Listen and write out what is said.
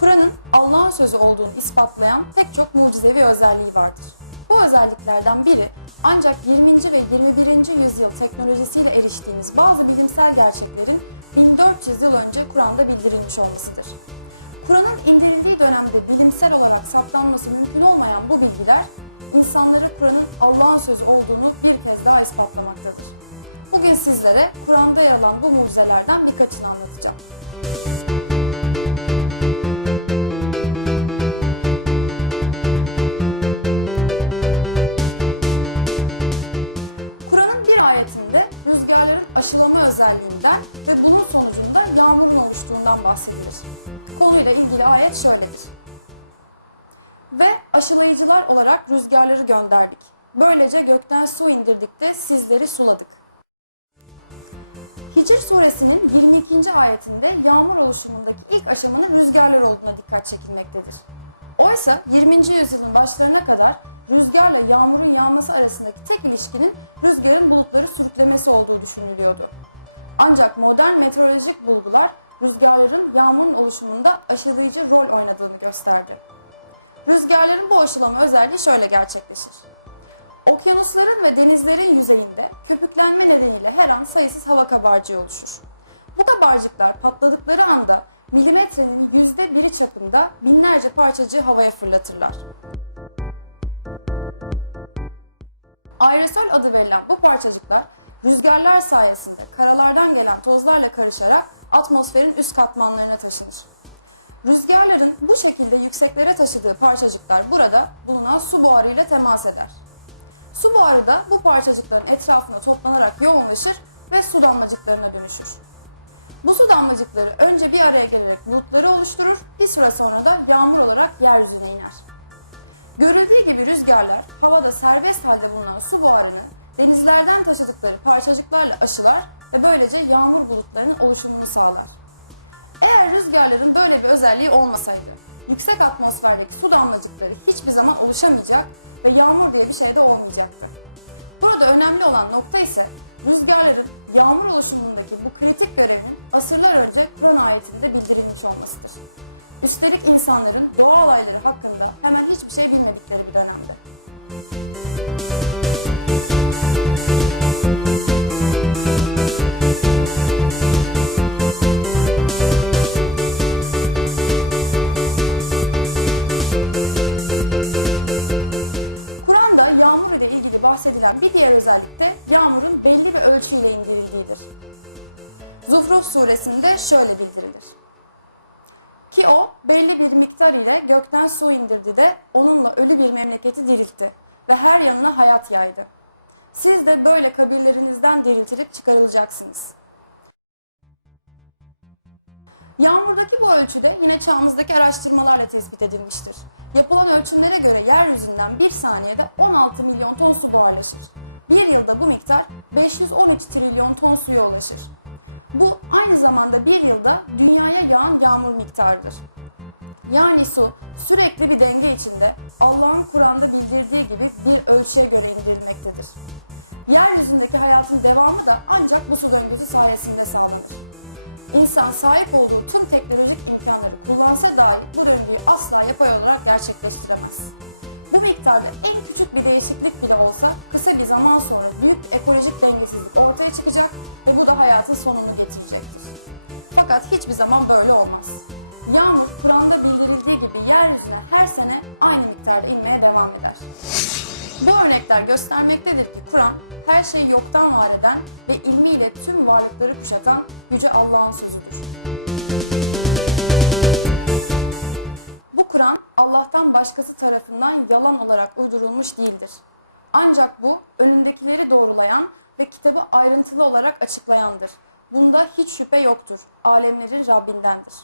Kur'an'ın Allah'ın sözü olduğunu ispatlayan pek çok mucizevi özelliği vardır. Bu özelliklerden biri ancak 20. ve 21. yüzyıl teknolojisiyle eriştiğimiz bazı bilimsel gerçeklerin 1400 yıl önce Kur'an'da bildirilmiş olmasıdır. Kur'an'ın indirildiği dönemde bilimsel olarak saptanması mümkün olmayan bu bilgiler, insanlara Kur'an'ın Allah'ın sözü olduğunu bir kez daha ispatlamaktadır. Bugün sizlere Kur'an'da yer alan bu mucizelerden birkaçını anlatacağım. Kur'an'ın bir ayetinde rüzgarların aşılama özelliğinden ve bunun sonucunda yağmurun oluştuğundan bahsedilir. Konuyla ilgili ayet şöyledir. Ve aşılayıcılar olarak rüzgarları gönderdik. Böylece gökten su indirdik de sizleri suladık. Hicr suresinin 22. ayetinde yağmur oluşumundaki ilk aşamanın rüzgarlar olduğuna dikkat çekilmektedir. Oysa 20. yüzyılın başlarına kadar rüzgarla yağmurun yağması arasındaki tek ilişkinin rüzgarın bulutları sürüklemesi olduğu düşünülüyordu. Ancak modern meteorolojik bulgular rüzgarların yağmurun oluşumunda aşılayıcı rol oynadığını gösterdi. Rüzgarların bu aşılama özelliği şöyle gerçekleşir. Okyanusların ve denizlerin yüzeyinde köpüklenme nedeniyle her an sayısız hava kabarcığı oluşur. Bu kabarcıklar patladıkları anda milimetrenin yüzde biri çapında binlerce parçacığı havaya fırlatırlar. Aerosol adı verilen bu parçacıklar rüzgarlar sayesinde karalardan gelen tozlarla karışarak atmosferin üst katmanlarına taşınır. Rüzgarların bu şekilde yükseklere taşıdığı parçacıklar burada bulunan su buharı ile temas eder. Su buharı da bu parçacıkların etrafına toplanarak yoğunlaşır ve su damlacıklarına dönüşür. Bu su damlacıkları önce bir araya gelerek bulutları oluşturur, bir süre sonra da yağmur olarak yeryüzüne iner. Görüldüğü gibi rüzgarlar havada serbest halde bulunan su buharını denizlerden taşıdıkları parçacıklarla aşılar ve böylece yağmur bulutlarının oluşumunu sağlar. Eğer rüzgarların böyle bir özelliği olmasaydı, yüksek atmosferdeki su damlacıkları hiçbir zaman oluşamayacak ve yağmur diye bir şey de olmayacaktı. Burada önemli olan nokta ise rüzgarların yağmur oluşumundaki bu kritik görevinin asırlar önce Kur'an ayetinde bildirilmiş olmasıdır. Üstelik insanların doğa olayları hakkında hemen hiçbir şey bilmedikleri bir dönemde. Kur'an'da yağmur ile ilgili bahsedilen bir diğer özellik de yağmurun belli bir ölçüyle indirildiğidir. Zuhruf suresinde şöyle bildirilir. Ki o belli bir miktar ile gökten su indirdi de onunla ölü bir memleketi diriltti ve her yanına hayat yaydı. Siz de böyle kabirlerinizden diriltilip çıkarılacaksınız. Yağmurdaki bu ölçüde yine çağımızdaki araştırmalarla tespit edilmiştir. Yapılan ölçümlere göre yeryüzünden bir saniyede 16 milyon ton su buharlaşır. Bir yılda bu miktar 513 trilyon ton suya ulaşır. Bu aynı zamanda bir yılda dünyaya yağan yağmur miktarıdır. Yani su sürekli bir denge içinde Allah'ın Kur'an'da bildirdiği gibi bir ölçüye göre indirilmektedir. Yeryüzündeki hayatın devamı da ancak bu su döngüsü sayesinde sağlanır. İnsan sahip olduğu tüm teknolojik imkanları kullansa dahi bu döngüyü asla yapay olarak gerçekleştiremez. Bu miktarda en küçük bir değişiklik bile olsa kısa bir zaman sonra büyük ekolojik dengesizlik ortaya çıkacak ve bu da hayatın sonunu getirecektir. Fakat hiçbir zaman böyle olmaz. Yağmur Kur'an'da bildirildiği gibi yeryüzüne her sene aynı miktarda inmeye devam eder. Bu örnekler göstermektedir ki Kur'an her şeyi yoktan var eden ve ilmiyle tüm varlıkları kuşatan Yüce Allah'ın sözüdür. Kur'an Allah'tan başkası tarafından yalan olarak uydurulmuş değildir. Ancak bu önündekileri doğrulayan ve kitabı ayrıntılı olarak açıklayandır. Bunda hiç şüphe yoktur. Alemlerin Rabbindendir.